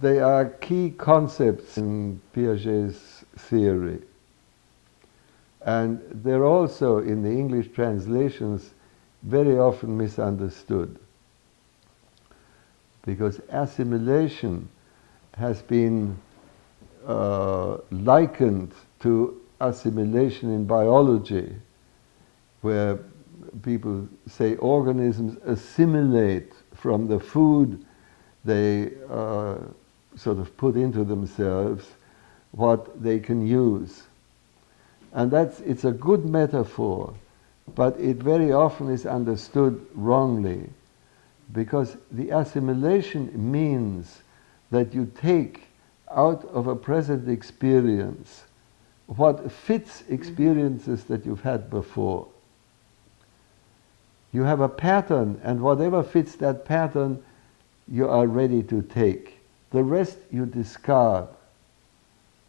They are key concepts in Piaget's theory. And they're also, in the English translations, very often misunderstood. Because assimilation has been likened to assimilation in biology, where people say organisms assimilate from the food they sort of put into themselves what they can use. And it's a good metaphor, but it very often is understood wrongly, because the assimilation means that you take out of a present experience what fits experiences that you've had before. You have a pattern, and whatever fits that pattern, you are ready to take. The rest you discard.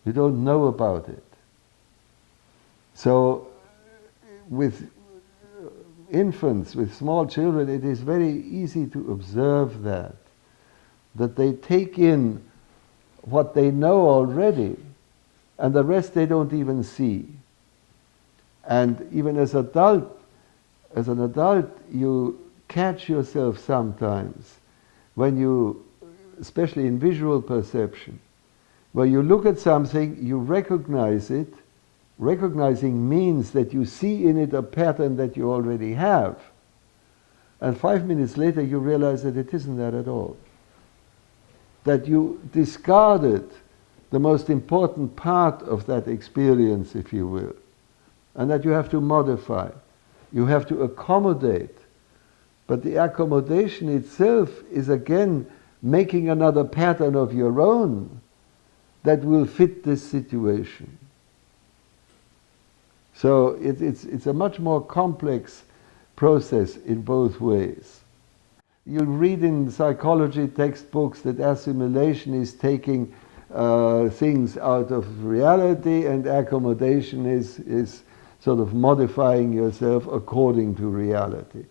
You don't know about it. So with infants, with small children, it is very easy to observe that they take in what they know already, and the rest they don't even see. And even as an adult, you catch yourself sometimes when you, especially in visual perception, where you look at something, you recognize it. Recognizing means that you see in it a pattern that you already have. And 5 minutes later you realize that it isn't that at all. That you discarded the most important part of that experience, if you will, and that you have to modify. You have to accommodate. But the accommodation itself is again making another pattern of your own that will fit this situation. So it's a much more complex process in both ways. You read in psychology textbooks that assimilation is taking things out of reality, and accommodation is sort of modifying yourself according to reality.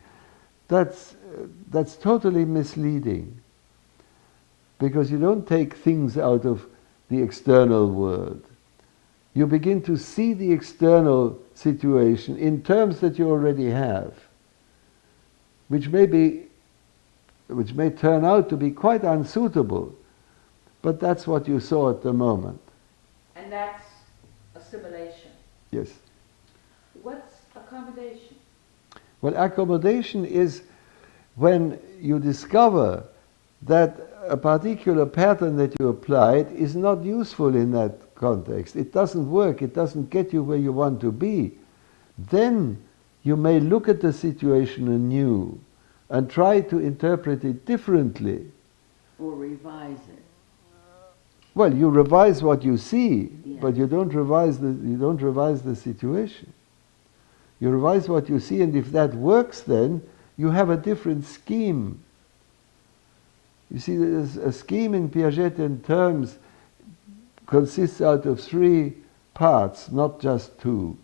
That's totally misleading, because you don't take things out of the external world. You begin to see the external situation in terms that you already have, which may turn out to be quite unsuitable, but that's what you saw at the moment. And that's assimilation. Yes. What's accommodation? Well, accommodation is when you discover that a particular pattern that you applied is not useful in that context. It doesn't work. It doesn't get you where you want to be. Then you may look at the situation anew and try to interpret it differently. Or revise it. Well, you revise what you see, Yeah. but you don't revise the situation. You revise what you see, and if that works, then you have a different scheme. You see, a scheme in Piagetian terms consists out of 3 parts, not just 2.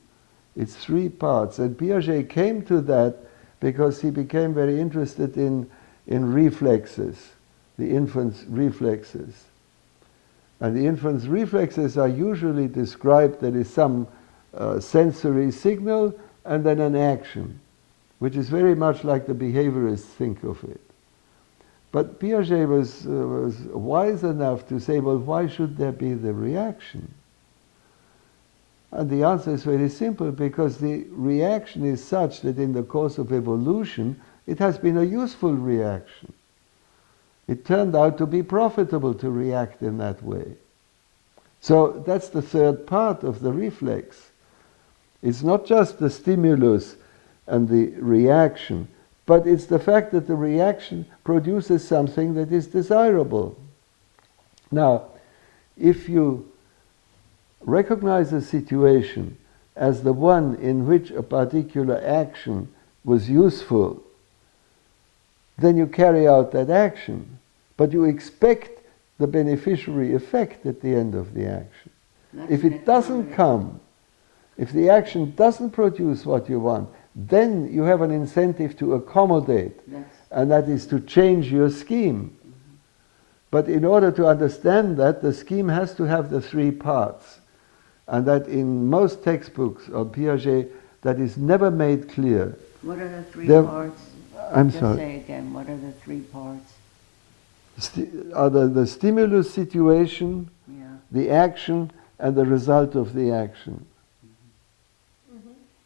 It's 3 parts. And Piaget came to that because he became very interested in reflexes, the infant's reflexes. And the infant's reflexes are usually described, there is some sensory signal and then an action, which is very much like the behaviorists think of it. But Piaget was wise enough to say, well, why should there be the reaction? And the answer is very simple, because the reaction is such that in the course of evolution, it has been a useful reaction. It turned out to be profitable to react in that way. So that's the 3rd part of the reflex. It's not just the stimulus and the reaction, but it's the fact that the reaction produces something that is desirable. Now, if you recognize a situation as the one in which a particular action was useful, then you carry out that action, but you expect the beneficiary effect at the end of the action. If it doesn't come, if the action doesn't produce what you want, then you have an incentive to accommodate, and that is to change your scheme. But in order to understand that, the scheme has to have the three parts. And that in most textbooks of Piaget, that is never made clear. What are the three There- parts? I'm Just sorry. say again, what are the three parts? The stimulus situation, Yeah. the action, and the result of the action.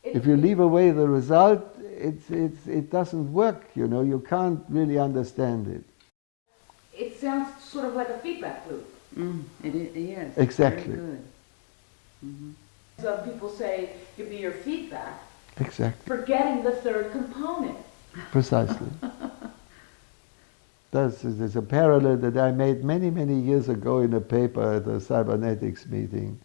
If you leave away the result, it doesn't work, you know. You can't really understand it. It sounds sort of like a feedback loop. It is, yes. Exactly. Very good. Mm-hmm. Some people say, give me your feedback, Exactly. forgetting the third component. Precisely. There's a parallel that I made many, many years ago in a paper at a cybernetics meeting.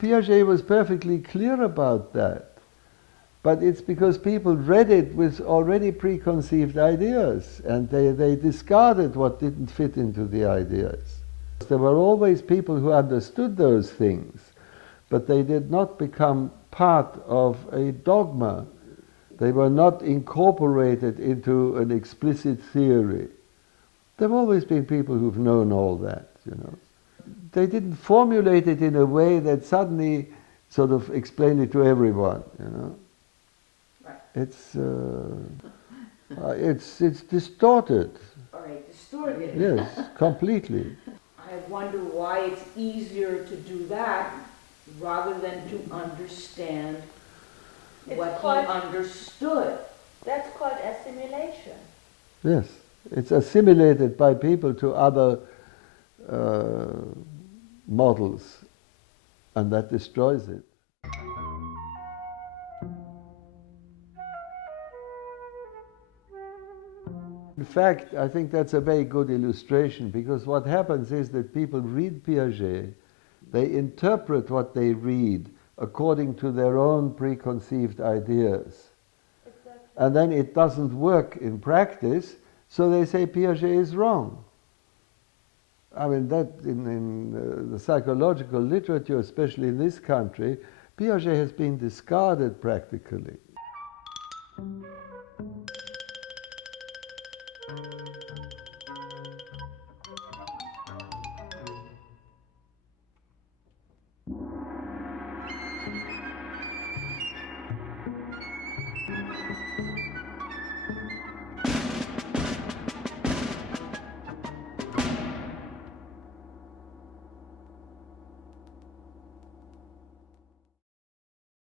Piaget was perfectly clear about that. But it's because people read it with already preconceived ideas, and they discarded what didn't fit into the ideas. There were always people who understood those things, but they did not become part of a dogma. They were not incorporated into an explicit theory. There have always been people who've known all that, you know. They didn't formulate it in a way that suddenly sort of explained it to everyone, you know. It's distorted. All right, distorted. Yes, completely. I wonder why it's easier to do that rather than to understand what he understood. That's called assimilation. Yes, it's assimilated by people to other models, and that destroys it. In fact, I think that's a very good illustration, because what happens is that people read Piaget, they interpret what they read according to their own preconceived ideas. Exactly. And then it doesn't work in practice, so they say Piaget is wrong. I mean, that in the psychological literature, especially in this country, Piaget has been discarded practically.